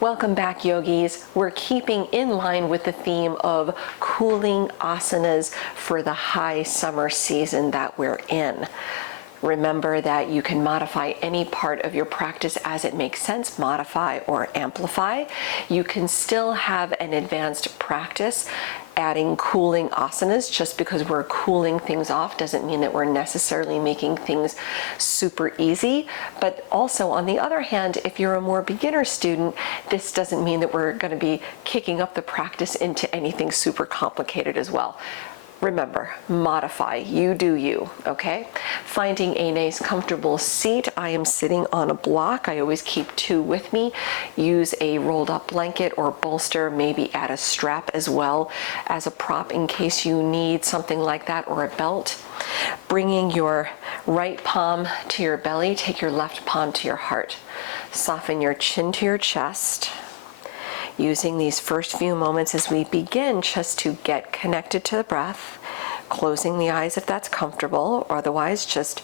Welcome back, yogis. We're keeping in line with the theme of cooling asanas for the high summer season that we're in. Remember that you can modify any part of your practice as it makes sense, modify or amplify. You can still have an advanced practice adding cooling asanas. Just because we're cooling things off doesn't mean that we're necessarily making things super easy. But also, on the other hand, if you're a more beginner student, this doesn't mean that we're going to be kicking up the practice into anything super complicated as well. Remember, modify, you do you, okay? Finding a nice comfortable seat. I am sitting on a block. I always keep two with me. Use a rolled up blanket or bolster, maybe add a strap as well as a prop in case you need something like that, or a belt. Bringing your right palm to your belly, take your left palm to your heart. Soften your chin to your chest. Using these first few moments as we begin just to get connected to the breath, closing the eyes if that's comfortable, or otherwise just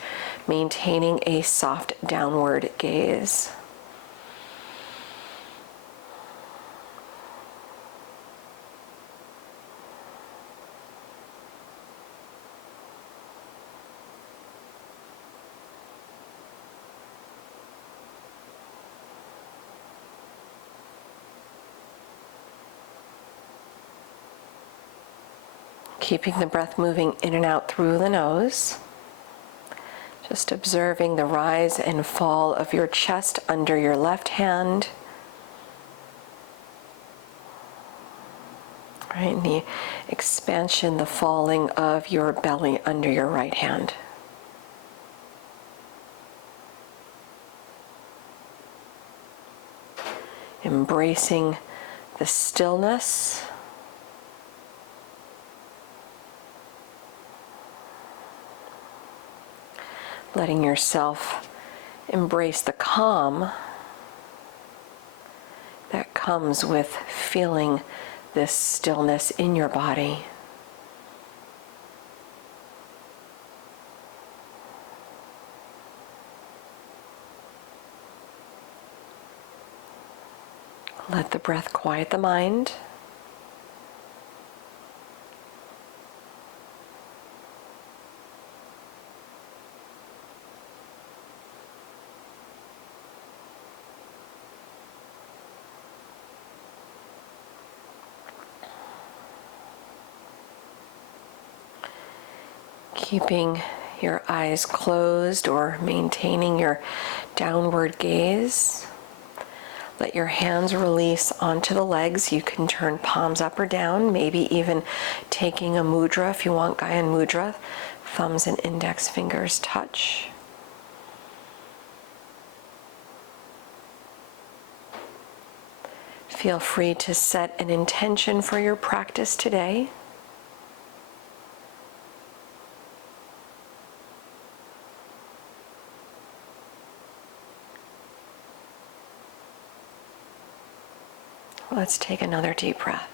maintaining a soft downward gaze. Keeping the breath moving in and out through the nose. Just observing the rise and fall of your chest under your left hand. Right, and the expansion, the falling of your belly under your right hand. Embracing the stillness. Letting yourself embrace the calm that comes with feeling this stillness in your body. Let the breath quiet the mind. Keeping your eyes closed or maintaining your downward gaze. Let your hands release onto the legs. You can turn palms up or down, maybe even taking a mudra if you want, Gyan mudra. Thumbs and index fingers touch. Feel free to set an intention for your practice today. Let's take another deep breath.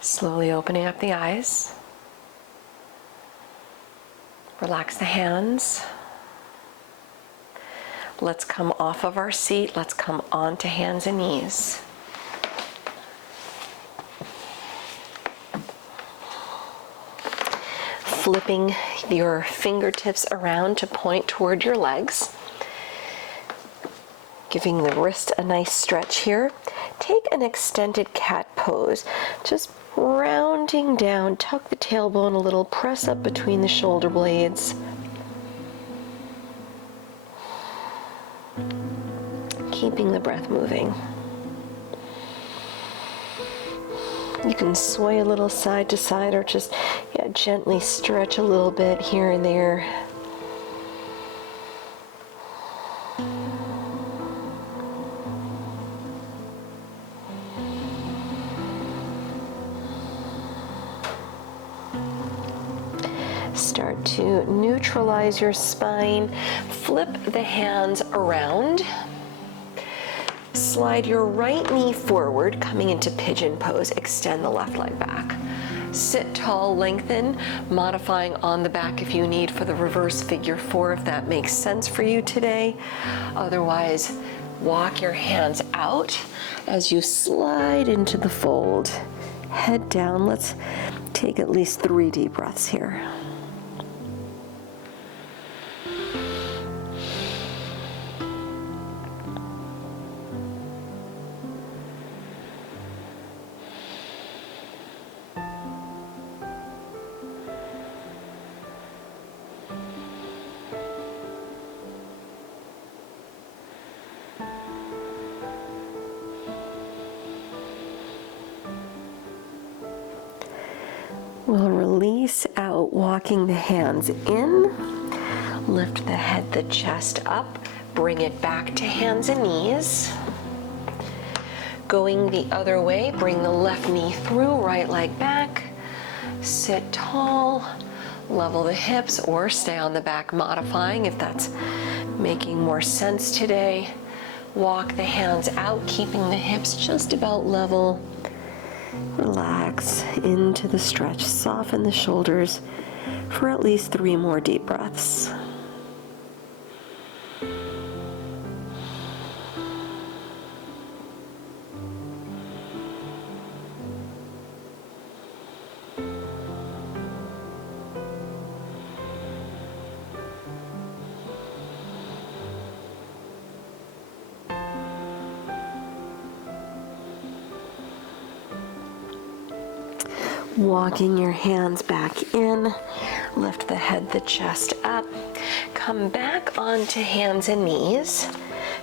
Slowly opening up the eyes. Relax the hands. Let's come off of our seat. Let's come onto hands and knees. Flipping your fingertips around to point toward your legs. Giving the wrist a nice stretch here. Take an extended cat pose. Just rounding down, tuck the tailbone a little, press up between the shoulder blades. Keeping the breath moving. You can sway a little side to side or just gently stretch a little bit here and there. Start to neutralize your spine. Flip the hands around. Slide your right knee forward, coming into Pigeon Pose. Extend the left leg back. Sit tall, lengthen, modifying on the back if you need for the reverse figure 4, if that makes sense for you today. Otherwise, walk your hands out as you slide into the fold. Head down. Let's take at least 3 deep breaths here. We'll release out, walking the hands in. Lift the head, the chest up. Bring it back to hands and knees. Going the other way, bring the left knee through, right leg back. Sit tall. Level the hips or stay on the back, modifying if that's making more sense today. Walk the hands out, keeping the hips just about level. Relax into the stretch. Soften the shoulders for at least 3 more deep breaths. Walking your hands back in, lift the head, the chest up, come back onto hands and knees.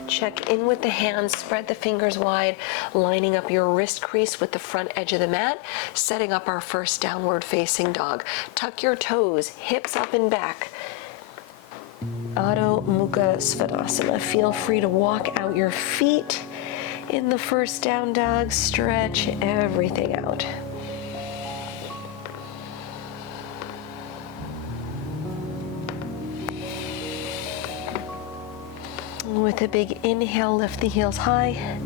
Check in with the hands, spread the fingers wide, lining up your wrist crease with the front edge of the mat, setting up our first downward facing dog. Tuck your toes, hips up and back. Adho Mukha Svanasana. Feel free to walk out your feet in the first down dog, stretch everything out. With a big inhale, lift the heels high.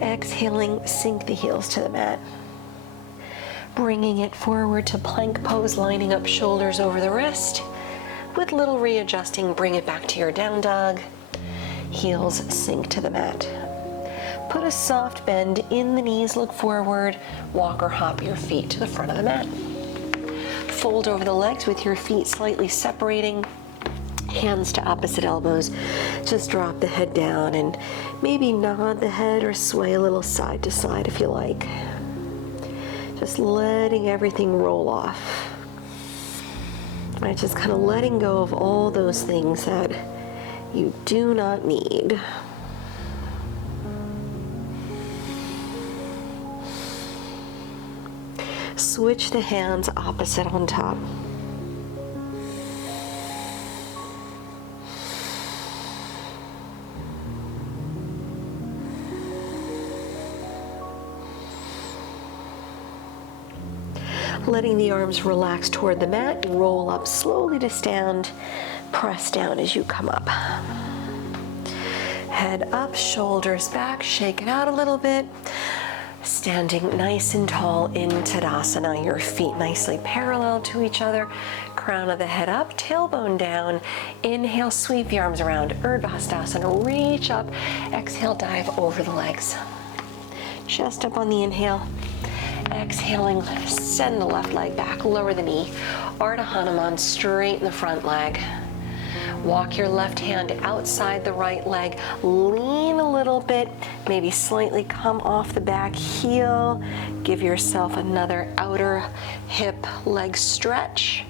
Exhaling, sink the heels to the mat. Bringing it forward to plank pose, lining up shoulders over the wrist. With little readjusting, bring it back to your down dog. Heels sink to the mat. Put a soft bend in the knees, look forward. Walk or hop your feet to the front of the mat. Fold over the legs with your feet slightly separating. Hands to opposite elbows. Just drop the head down and maybe nod the head or sway a little side to side if you like. Just letting everything roll off. Right, just kind of letting go of all those things that you do not need. Switch the hands opposite on top. Letting the arms relax toward the mat, roll up slowly to stand, press down as you come up. Head up, shoulders back, shake it out a little bit. Standing nice and tall in Tadasana, your feet nicely parallel to each other, crown of the head up, tailbone down. Inhale, sweep the arms around, Urdhva Hastasana, reach up. Exhale, dive over the legs. Chest up on the inhale. Exhaling, send the left leg back, lower the knee. Ardha Hanuman, straighten the front leg. Walk your left hand outside the right leg. Lean a little bit, maybe slightly come off the back heel. Give yourself another outer hip leg stretch.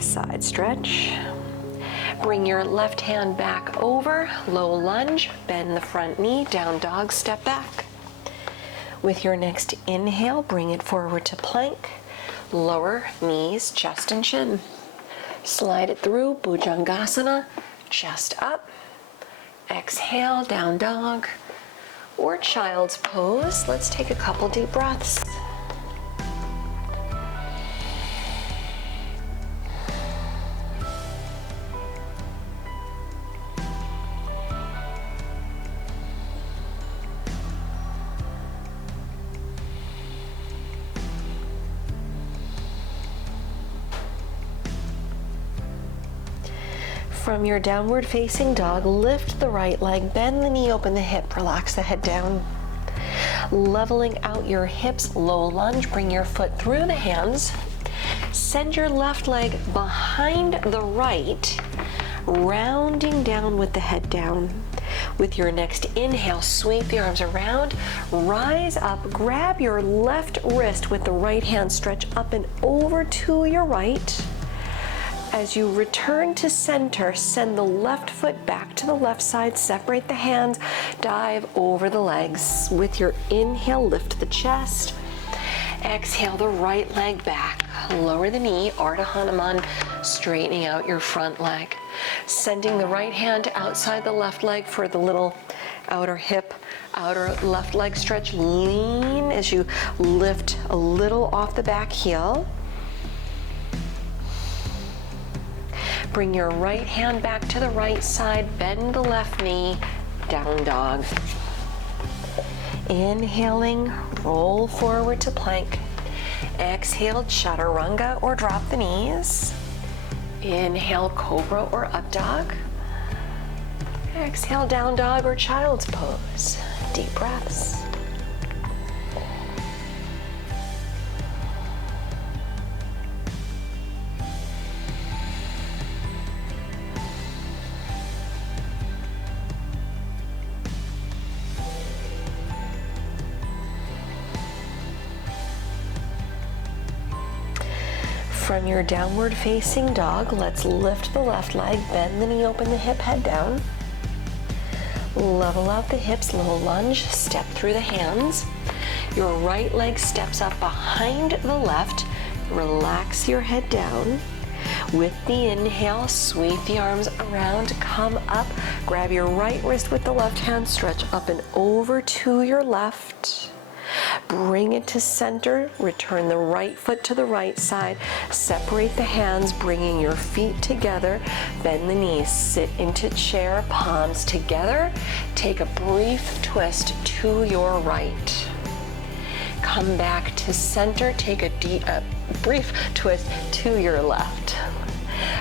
Side stretch. Bring your left hand back over, low lunge, bend the front knee, down dog, step back. With your next inhale, bring it forward to plank. Lower knees, chest and chin. Slide it through, Bhujangasana, chest up. Exhale, down dog or child's pose. Let's take a couple deep breaths. From your downward facing dog, lift the right leg, bend the knee, open the hip, relax the head down. Leveling out your hips, low lunge, bring your foot through the hands. Send your left leg behind the right, rounding down with the head down. With your next inhale, sweep the arms around, rise up, grab your left wrist with the right hand, stretch up and over to your right. As you return to center, send the left foot back to the left side, separate the hands, dive over the legs. With your inhale, lift the chest. Exhale the right leg back, lower the knee, Ardha Hanuman, straightening out your front leg. Sending the right hand outside the left leg for the little outer hip, outer left leg stretch. Lean as you lift a little off the back heel. Bring your right hand back to the right side, bend the left knee, down dog. Inhaling, roll forward to plank. Exhale, chaturanga or drop the knees. Inhale, cobra or up dog. Exhale, down dog or child's pose. Deep breaths. From your downward facing dog, let's lift the left leg, bend the knee, open the hip, head down. Level out the hips, low lunge, step through the hands. Your right leg steps up behind the left. Relax your head down. With the inhale, sweep the arms around, come up, grab your right wrist with the left hand, stretch up and over to your left. Bring it to center, return the right foot to the right side, separate the hands, bringing your feet together, bend the knees, sit into chair, palms together, take a brief twist to your right. Come back to center, take a brief twist to your left.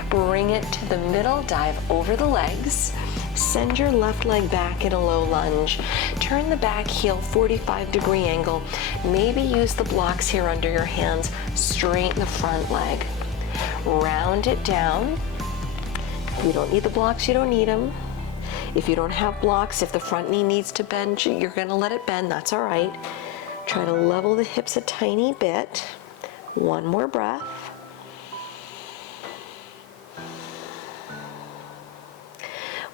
Bring it to the middle, dive over the legs. Send your left leg back in a low lunge. Turn the back heel 45-degree angle. Maybe use the blocks here under your hands. Straighten the front leg. Round it down. If you don't need the blocks, you don't need them. If you don't have blocks, if the front knee needs to bend, you're gonna let it bend, that's all right. Try to level the hips a tiny bit. One more breath.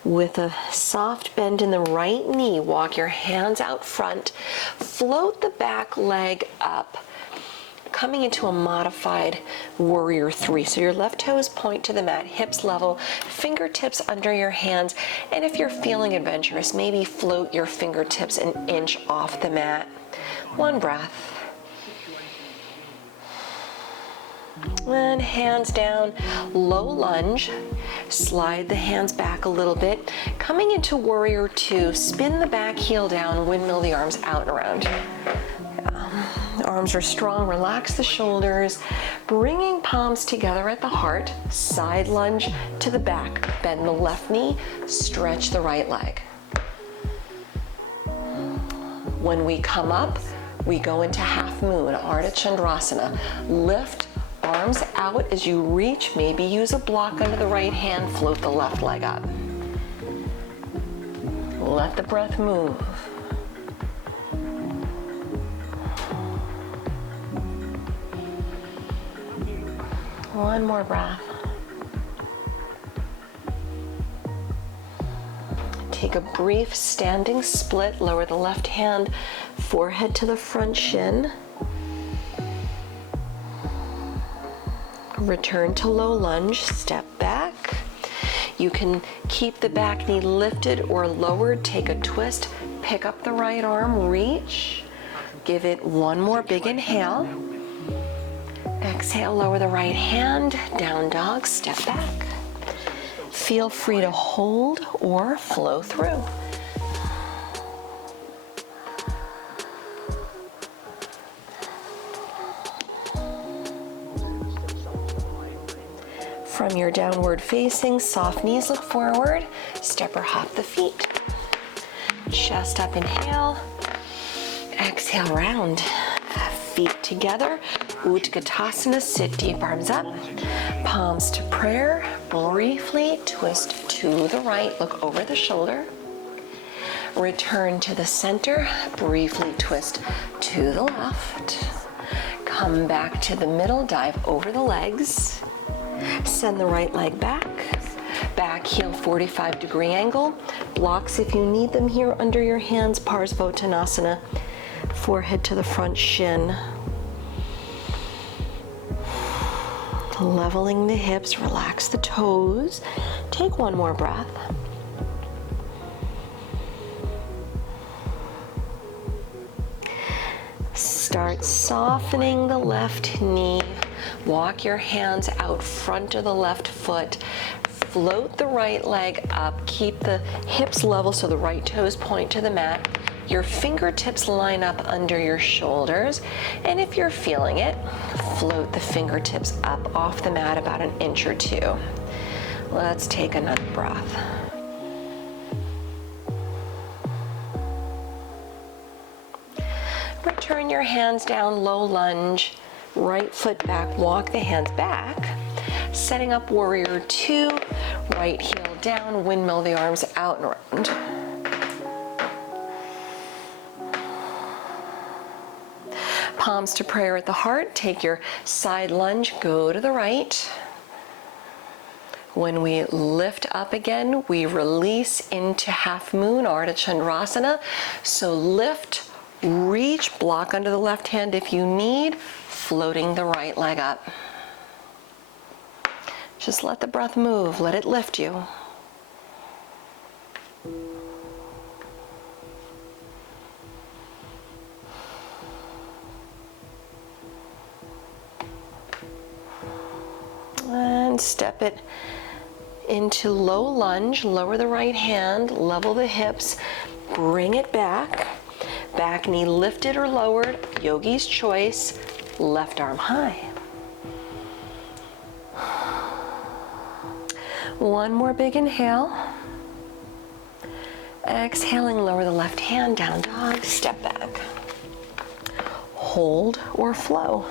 With a soft bend in the right knee, walk your hands out front, float the back leg up, coming into a modified warrior three. So your left toes point to the mat, hips level, fingertips under your hands, and if you're feeling adventurous, maybe float your fingertips an inch off the mat. One breath. And hands down, low lunge. Slide the hands back a little bit. Coming into warrior two, spin the back heel down, windmill the arms out and around. Arms are strong, relax the shoulders. Bringing palms together at the heart, side lunge to the back. Bend the left knee, stretch the right leg. When we come up, we go into half moon, Ardha Chandrasana. Lift arms out as you reach, maybe use a block under the right hand, float the left leg up. Let the breath move. One more breath. Take a brief standing split, lower the left hand, forehead to the front shin. Return to low lunge, step back. You can keep the back knee lifted or lowered, take a twist, pick up the right arm, reach. Give it one more big inhale. Exhale, lower the right hand, down dog, step back. Feel free to hold or flow through. From your downward facing, soft knees look forward, step or hop the feet. Chest up, inhale. Exhale, round. Feet together, Utkatasana, sit deep, arms up. Palms to prayer, briefly twist to the right, look over the shoulder. Return to the center, briefly twist to the left. Come back to the middle, dive over the legs. Send the right leg back. Back heel 45-degree angle. Blocks if you need them here under your hands, Parsvottanasana. Forehead to the front shin. Leveling the hips, relax the toes. Take one more breath. Start softening the left knee. Walk your hands out front of the left foot. Float the right leg up. Keep the hips level so the right toes point to the mat. Your fingertips line up under your shoulders. And if you're feeling it, float the fingertips up off the mat about an inch or two. Let's take another breath. Return your hands down, low lunge. Right foot back, walk the hands back. Setting up warrior two, right heel down, windmill the arms out and around. Palms to prayer at the heart. Take your side lunge, go to the right. When we lift up again, we release into half moon, Ardha Chandrasana. So lift, reach, block under the left hand if you need, floating the right leg up. Just let the breath move, let it lift you. And step it into low lunge, lower the right hand, level the hips, bring it back. Back knee lifted or lowered, yogi's choice, left arm high. One more big inhale. Exhaling, lower the left hand, down dog, step back. Hold or flow.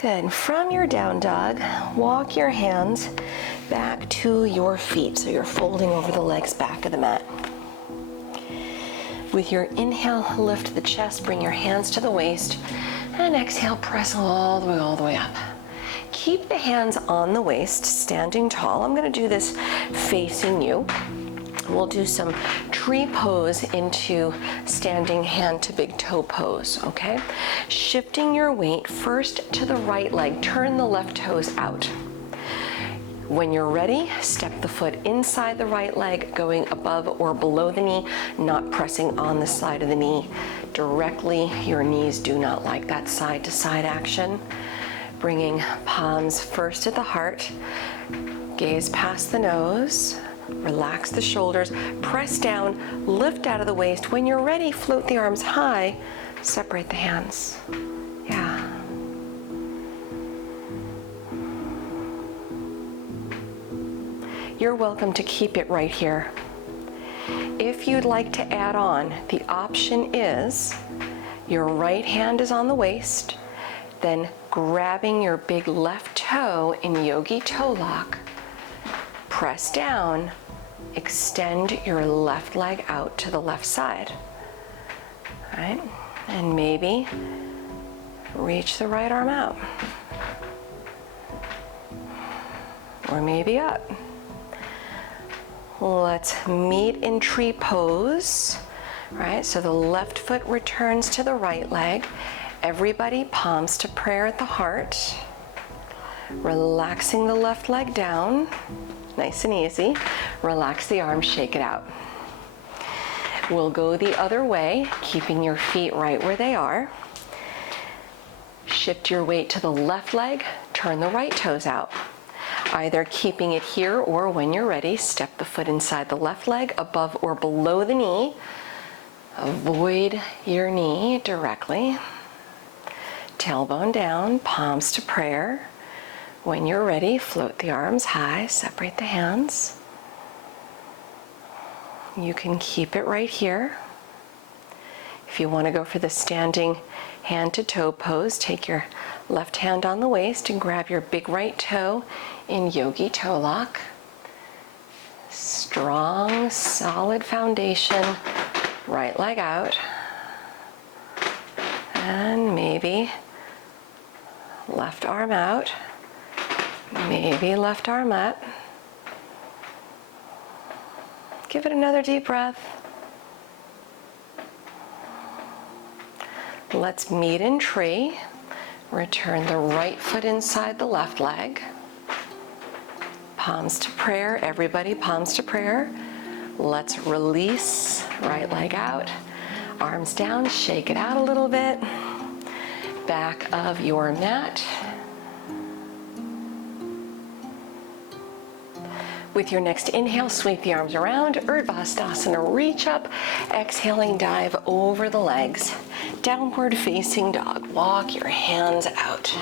Good. From your down dog, walk your hands back to your feet. So you're folding over the legs back of the mat. With your inhale, lift the chest, bring your hands to the waist, and exhale, press all the way up. Keep the hands on the waist, standing tall. I'm going to do this facing you. We'll do some tree pose into standing hand to big toe pose, okay? Shifting your weight first to the right leg, turn the left toes out. When you're ready, step the foot inside the right leg, going above or below the knee, not pressing on the side of the knee directly. Your knees do not like that side to side action. Bringing palms first at the heart, gaze past the nose. Relax the shoulders, press down, lift out of the waist. When you're ready, float the arms high, separate the hands. Yeah. You're welcome to keep it right here. If you'd like to add on, the option is your right hand is on the waist, then grabbing your big left toe in yogi toe lock, press down, extend your left leg out to the left side. All right, and maybe reach the right arm out. Or maybe up. Let's meet in tree pose. All right, so the left foot returns to the right leg. Everybody, palms to prayer at the heart. Relaxing the left leg down. Nice and easy. Relax the arms, shake it out. We'll go the other way, keeping your feet right where they are. Shift your weight to the left leg, turn the right toes out. Either keeping it here, or when you're ready, step the foot inside the left leg, above or below the knee. Avoid your knee directly. Tailbone down, palms to prayer. When you're ready, float the arms high, separate the hands. You can keep it right here. If you want to go for the standing hand to toe pose, take your left hand on the waist and grab your big right toe in yogi toe lock. Strong, solid foundation, right leg out. And maybe left arm out, maybe left arm up. Give it another deep breath. Let's meet in tree. Return the right foot inside the left leg. Palms to prayer, everybody, palms to prayer. Let's release, right leg out. Arms down, shake it out a little bit. Back of your mat. With your next inhale, sweep the arms around, Ustrasana, reach up. Exhaling, dive over the legs. Downward facing dog, walk your hands out.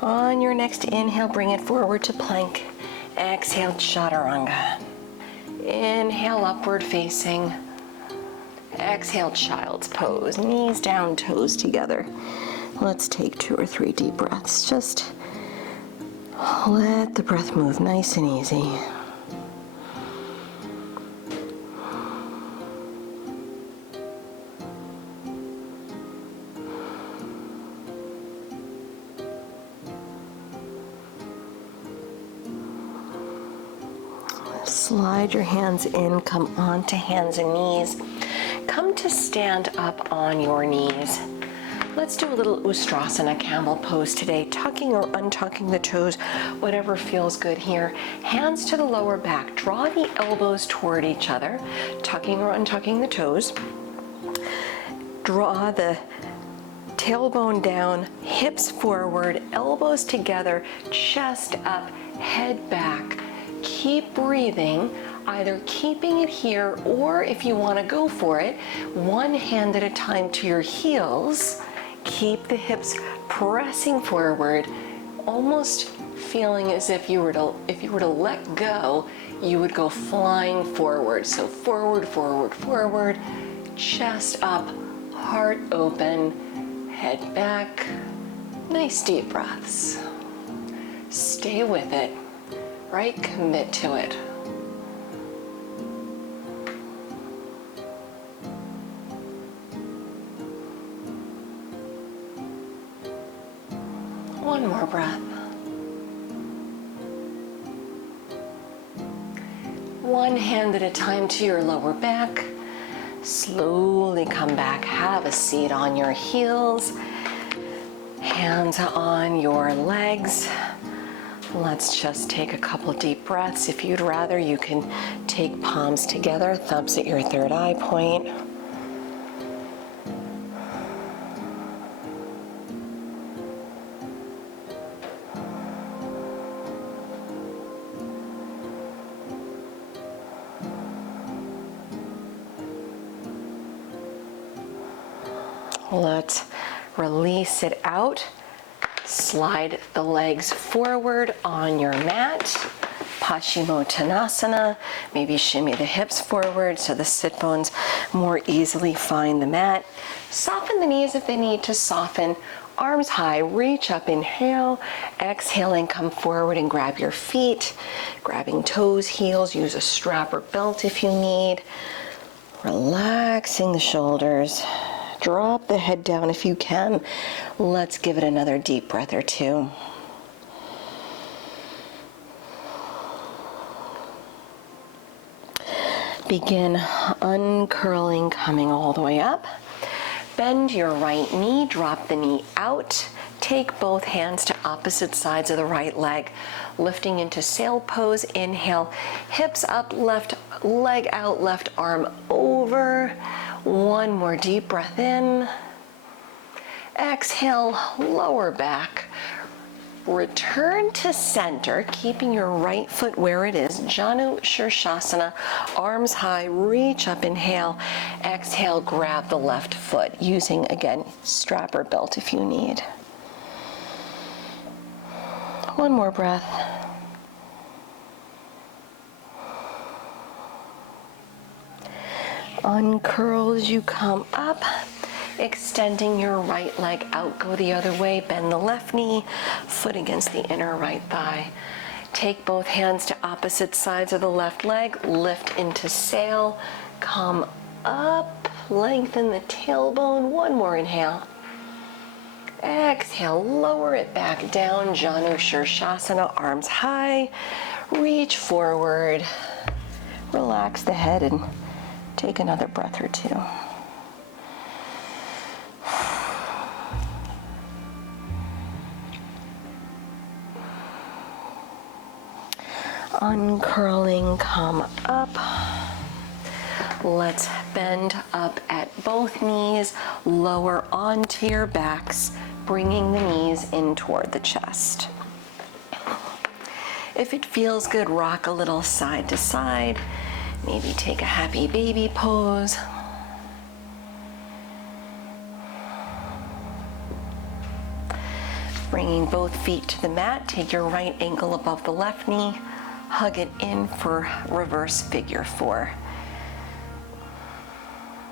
On your next inhale, bring it forward to plank. Exhale, chaturanga. Inhale, upward facing. Exhale, child's pose, knees down, toes together. Let's take 2 or 3 deep breaths. Just let the breath move nice and easy. Slide your hands in, come onto hands and knees. Come to stand up on your knees. Let's do a little Ustrasana, camel pose today, tucking or untucking the toes, whatever feels good here. Hands to the lower back, draw the elbows toward each other, tucking or untucking the toes. Draw the tailbone down, hips forward, elbows together, chest up, head back. Keep breathing, either keeping it here, or if you want to go for it, one hand at a time to your heels. Keep the hips pressing forward, almost feeling as if you were to let go, you would go flying forward. So forward, forward, forward, chest up, heart open, head back. Nice deep breaths. Stay with it, right? Commit to it. One more breath. One hand at a time to your lower back. Slowly come back, have a seat on your heels. Hands on your legs. Let's just take a couple deep breaths. If you'd rather, you can take palms together, thumbs at your third eye point. Let's release it out. Slide the legs forward on your mat. Paschimottanasana. Maybe shimmy the hips forward so the sit bones more easily find the mat. Soften the knees if they need to soften. Arms high, reach up, inhale. Exhaling, come forward and grab your feet. Grabbing toes, heels, use a strap or belt if you need. Relaxing the shoulders. Drop the head down if you can. Let's give it another deep breath or two. Begin uncurling, coming all the way up. Bend your right knee, drop the knee out. Take both hands to opposite sides of the right leg. Lifting into sail pose, inhale, hips up, left leg out, left arm over. One more deep breath in. Exhale, lower back. Return to center, keeping your right foot where it is. Janu Shirshasana, arms high, reach up, inhale. Exhale, grab the left foot, using, again, strap or belt if you need. One more breath. Uncurl as you come up, extending your right leg out. Go the other way, bend the left knee, foot against the inner right thigh. Take both hands to opposite sides of the left leg, lift into sail, come up, lengthen the tailbone. One more inhale. Exhale, lower it back down, Janu Shirshasana, arms high, reach forward, relax the head and take another breath or two. Uncurling, come up. Let's bend up at both knees, lower onto your backs, bringing the knees in toward the chest. If it feels good, rock a little side to side. Maybe take a happy baby pose. Bringing both feet to the mat, take your right ankle above the left knee, hug it in for reverse figure four.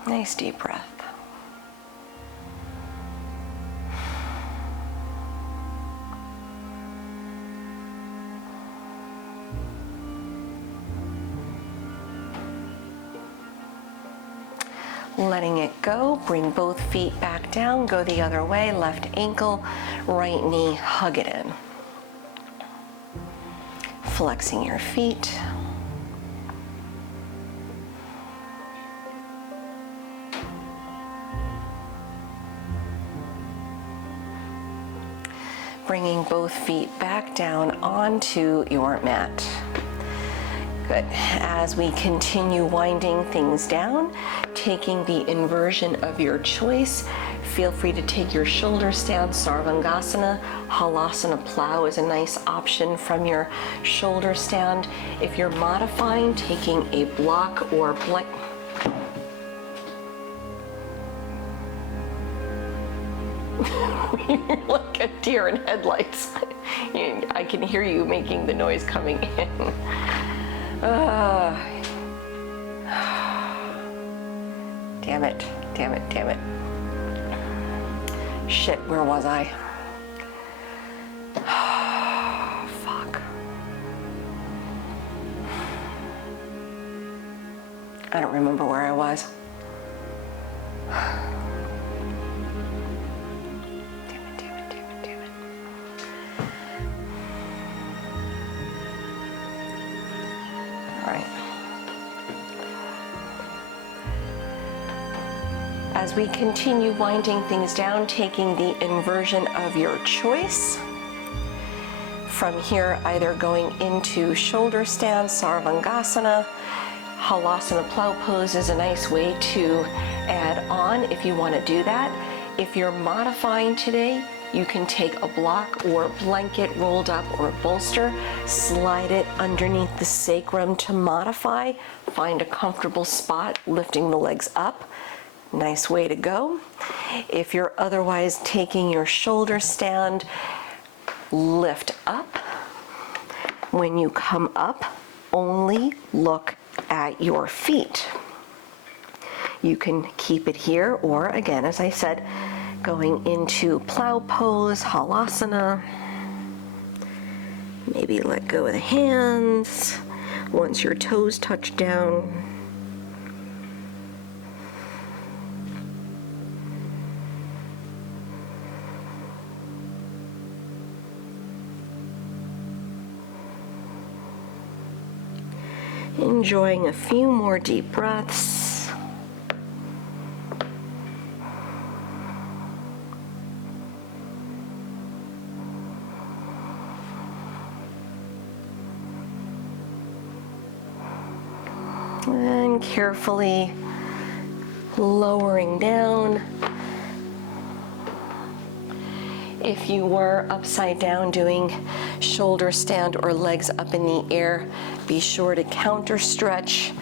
Nice deep breath. Letting it go, bring both feet back down, go the other way, left ankle, right knee, hug it in. Flexing your feet. Bringing both feet back down onto your mat. Good. As we continue winding things down, taking the inversion of your choice, feel free to take your shoulder stand, Sarvangasana. Halasana plow is a nice option from your shoulder stand. If you're modifying, taking a block or blanket. You're like a deer in headlights. I can hear you making the noise coming in. Damn it, damn it, damn it. Shit, where was I? Fuck. I don't remember where I was. As we continue winding things down, taking the inversion of your choice. From here, either going into shoulder stand, Sarvangasana. Halasana plow pose is a nice way to add on if you want to do that. If you're modifying today, you can take a block or blanket rolled up or bolster, slide it underneath the sacrum to modify. Find a comfortable spot, lifting the legs up. Nice way to go. If you're otherwise taking your shoulder stand, lift up. When you come up, only look at your feet. You can keep it here, or again, as I said, going into plow pose, halasana. Maybe let go of the hands. Once your toes touch down, enjoying a few more deep breaths. And carefully lowering down. If you were upside down doing shoulder stand or legs up in the air, be sure to counter stretch,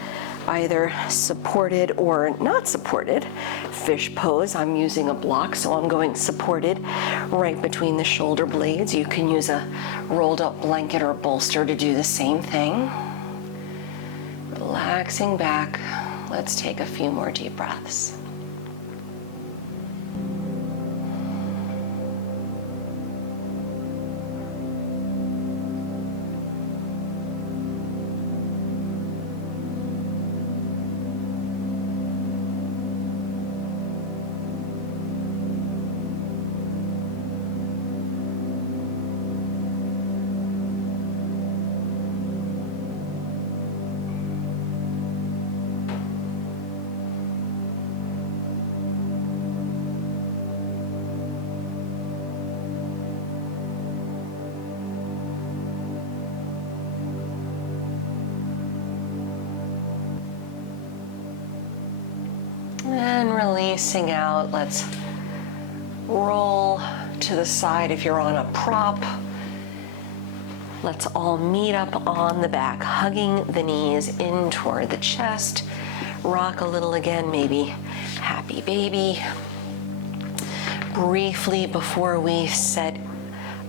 either supported or not supported. Fish pose, I'm using a block, so I'm going supported right between the shoulder blades. You can use a rolled up blanket or bolster to do the same thing. Relaxing back. Let's take a few more deep breaths. And releasing out, let's roll to the side if you're on a prop. Let's all meet up on the back, hugging the knees in toward the chest. Rock a little again, maybe happy baby. Briefly, before we set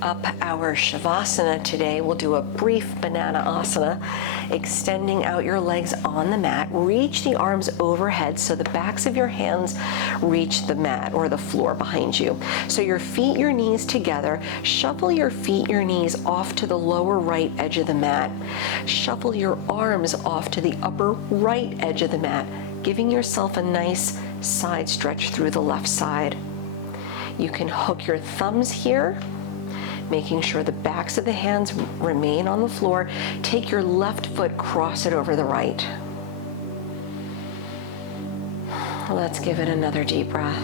up our Shavasana today, we'll do a brief banana asana, extending out your legs on the mat. Reach the arms overhead so the backs of your hands reach the mat or the floor behind you. So your feet, your knees together. Shuffle your feet, your knees off to the lower right edge of the mat. Shuffle your arms off to the upper right edge of the mat, giving yourself a nice side stretch through the left side. You can hook your thumbs here, making sure the backs of the hands remain on the floor. Take your left foot, cross it over the right. Let's give it another deep breath.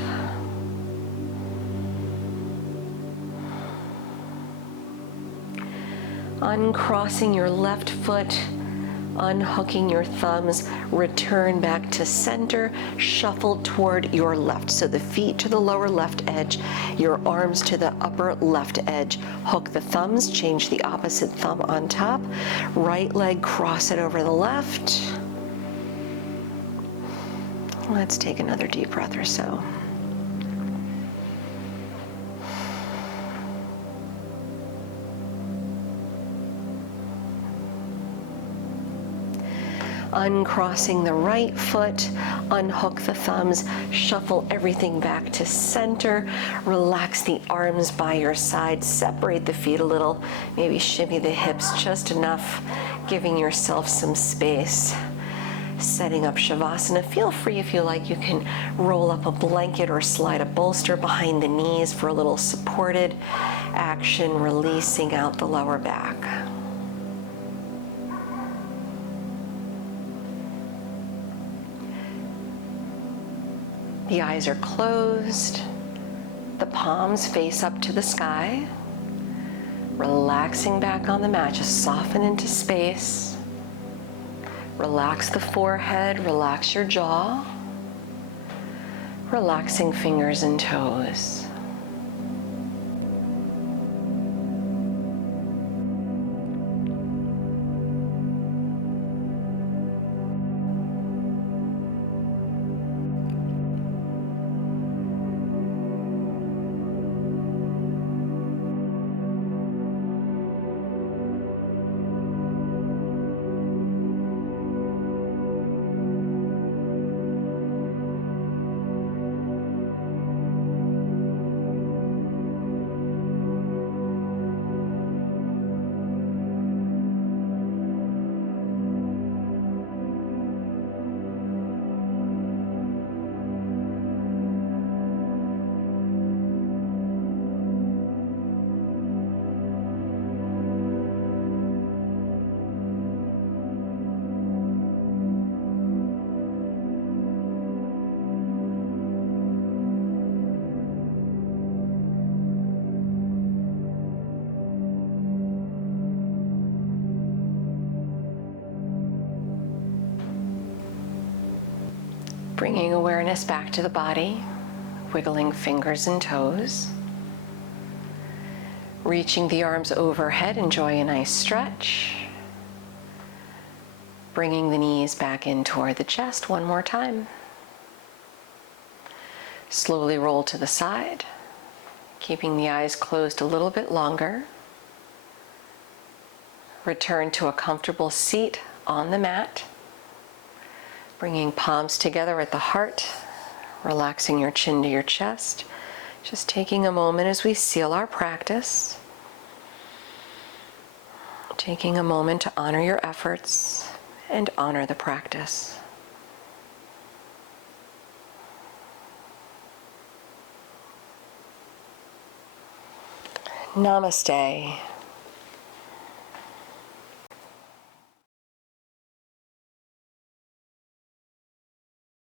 Uncrossing your left foot, unhooking your thumbs, return back to center, shuffle toward your left. So the feet to the lower left edge, your arms to the upper left edge. Hook the thumbs, change the opposite thumb on top. Right leg, cross it over the left. Let's take another deep breath or so. Uncrossing the right foot, unhook the thumbs, shuffle everything back to center, relax the arms by your side, separate the feet a little, maybe shimmy the hips just enough, giving yourself some space. Setting up Shavasana, feel free if you like, you can roll up a blanket or slide a bolster behind the knees for a little supported action, releasing out the lower back. The eyes are closed, the palms face up to the sky. Relaxing back on the mat, just soften into space. Relax the forehead, relax your jaw. Relaxing fingers and toes. Bringing awareness back to the body, wiggling fingers and toes. Reaching the arms overhead, enjoy a nice stretch. Bringing the knees back in toward the chest one more time. Slowly roll to the side, keeping the eyes closed a little bit longer. Return to a comfortable seat on the mat. Bringing palms together at the heart, relaxing your chin to your chest. Just taking a moment as we seal our practice. Taking a moment to honor your efforts and honor the practice. Namaste.